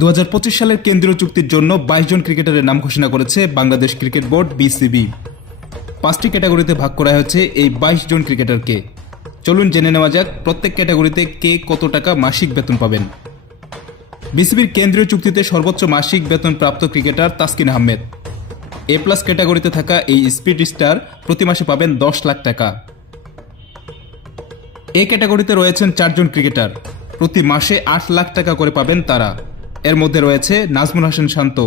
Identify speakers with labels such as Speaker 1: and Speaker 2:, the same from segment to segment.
Speaker 1: দু হাজার পঁচিশ সালের কেন্দ্রীয় চুক্তির জন্য বাইশ জন ক্রিকেটারের নাম ঘোষণা করেছে বাংলাদেশ ক্রিকেট বোর্ড, বিসিবি। পাঁচটি ক্যাটাগরিতে ভাগ করা হয়েছে এই বাইশ জন ক্রিকেটারকে। চলুন জেনে নেওয়া যাক প্রত্যেক ক্যাটাগরিতে কে কত টাকা মাসিক বেতন পাবেন। বিসিবির কেন্দ্রীয় চুক্তিতে সর্বোচ্চ মাসিক বেতন প্রাপ্ত cricketer Taskin Ahmed. A plus ক্যাটাগরিতে থাকা এই স্পিড স্টার প্রতি মাসে পাবেন দশ লাখ টাকা। এ ক্যাটাগরিতে রয়েছেন চারজন ক্রিকেটার। প্রতি মাসে আট লাখ টাকা করে পাবেন তারা। এর মধ্যে রয়েছে নাজমুল হাসান শান্ত।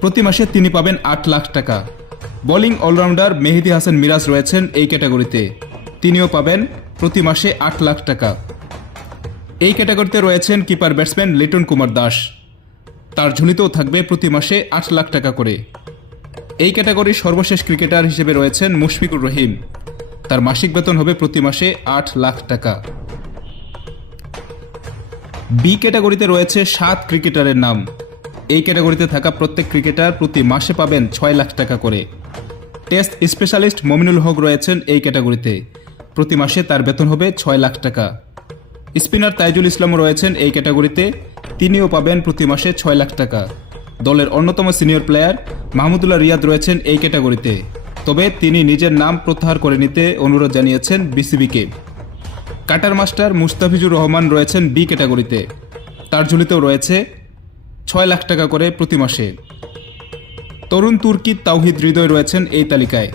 Speaker 1: প্রতি মাসে তিনি পাবেন আট লাখ টাকা। বোলিং অলরাউন্ডার মেহেদি হাসান মিরাজ রয়েছেন এই ক্যাটাগরিতে। তিনিও পাবেন প্রতি মাসে আট লাখ টাকা। এই ক্যাটাগরিতে রয়েছেন কিপার ব্যাটসম্যান লিটন কুমার দাস। তার ঝুলিতেও থাকবে প্রতি মাসে আট লাখ টাকা করে। এই ক্যাটাগরির সর্বশেষ ক্রিকেটার হিসেবে রয়েছেন মুশফিকুর রহিম। তার মাসিক বেতন হবে প্রতি মাসে আট লাখ টাকা। বি ক্যাটাগরিতে রয়েছে সাত ক্রিকেটারের নাম। এই ক্যাটাগরিতে থাকা প্রত্যেক ক্রিকেটার প্রতি মাসে পাবেন ছয় লাখ টাকা করে। টেস্ট স্পেশালিস্ট মমিনুল হক রয়েছেন এই ক্যাটাগরিতে প্রতি মাসে তার বেতন হবে ছয় লাখ টাকা। স্পিনার তাইজুল ইসলামও রয়েছেন এই ক্যাটাগরিতে তিনিও পাবেন প্রতি মাসে ছয় লাখ টাকা। দলের অন্যতম সিনিয়র প্লেয়ার মাহমুদুল্লাহ রিয়াদ রয়েছেন এই ক্যাটাগরিতে তবে তিনি নিজের নাম প্রত্যাহার করে নিতে অনুরোধ জানিয়েছেন বিসিবিকে কাটার মাস্টার মুস্তাফিজুর রহমান রয়েছেন বি ক্যাটাগরিতে। তার ঝুলিতেও রয়েছে ছয় লাখ টাকা করে প্রতি মাসে। তরুণ তুর্কি তাওহিদ হৃদয় রয়েছেন এই তালিকায়।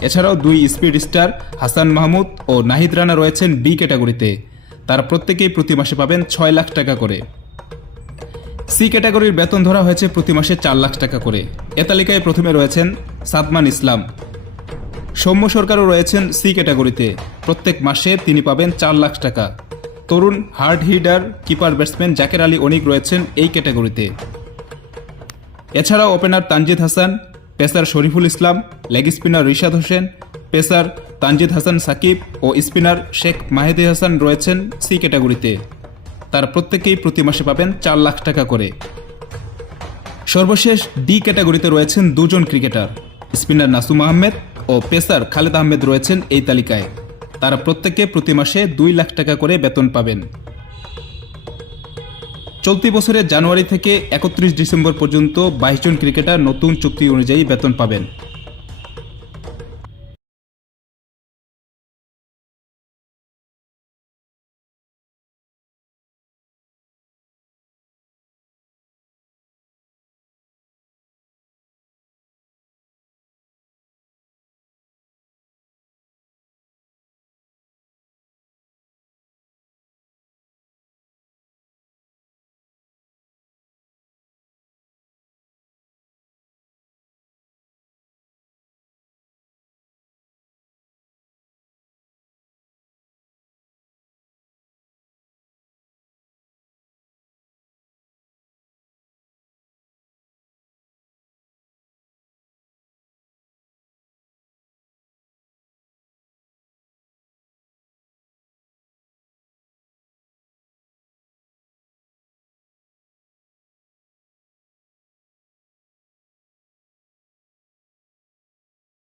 Speaker 1: এছাড়াও দুই স্পিড স্টার হাসান মাহমুদ ও নাহিদ রানা রয়েছেন বি ক্যাটাগরিতে। তারা প্রত্যেকেই প্রতি মাসে পাবেন ছয় লাখ টাকা করে। সি ক্যাটাগরির বেতন ধরা হয়েছে প্রতি মাসে চার লাখ টাকা করে। এ তালিকায় প্রথমে রয়েছেন সাদমান ইসলাম। সৌম্য সরকারও রয়েছেন সি ক্যাটাগরিতে। প্রত্যেক মাসে তিনি পাবেন চার লাখ টাকা। তরুণ hard hitter keeper batsman Jaker Ali Anik রয়েছেন এই ক্যাটাগরিতে। এছাড়াও opener Tanzid Hasan, pacer Shoriful Islam, leg spinner Rishad Hossain, pacer Tanzid Hasan Sakib ও স্পিনার শেখ মাহেদি হাসান রয়েছেন সি ক্যাটাগরিতে। তার প্রত্যেকেই প্রতি মাসে পাবেন চার লাখ টাকা করে। সর্বশেষ ডি ক্যাটাগরিতে রয়েছেন দুজন ক্রিকেটার, স্পিনার নাসুম আহমেদ ও পেসার খালেদ আহমেদ রয়েছেন এই তালিকায়। তারা প্রত্যেকে প্রতি মাসে দুই লাখ টাকা করে বেতন পাবেন। চলতি বছরের জানুয়ারি থেকে একত্রিশ ডিসেম্বর পর্যন্ত বাইশ জন ক্রিকেটার নতুন চুক্তি অনুযায়ী বেতন পাবেন।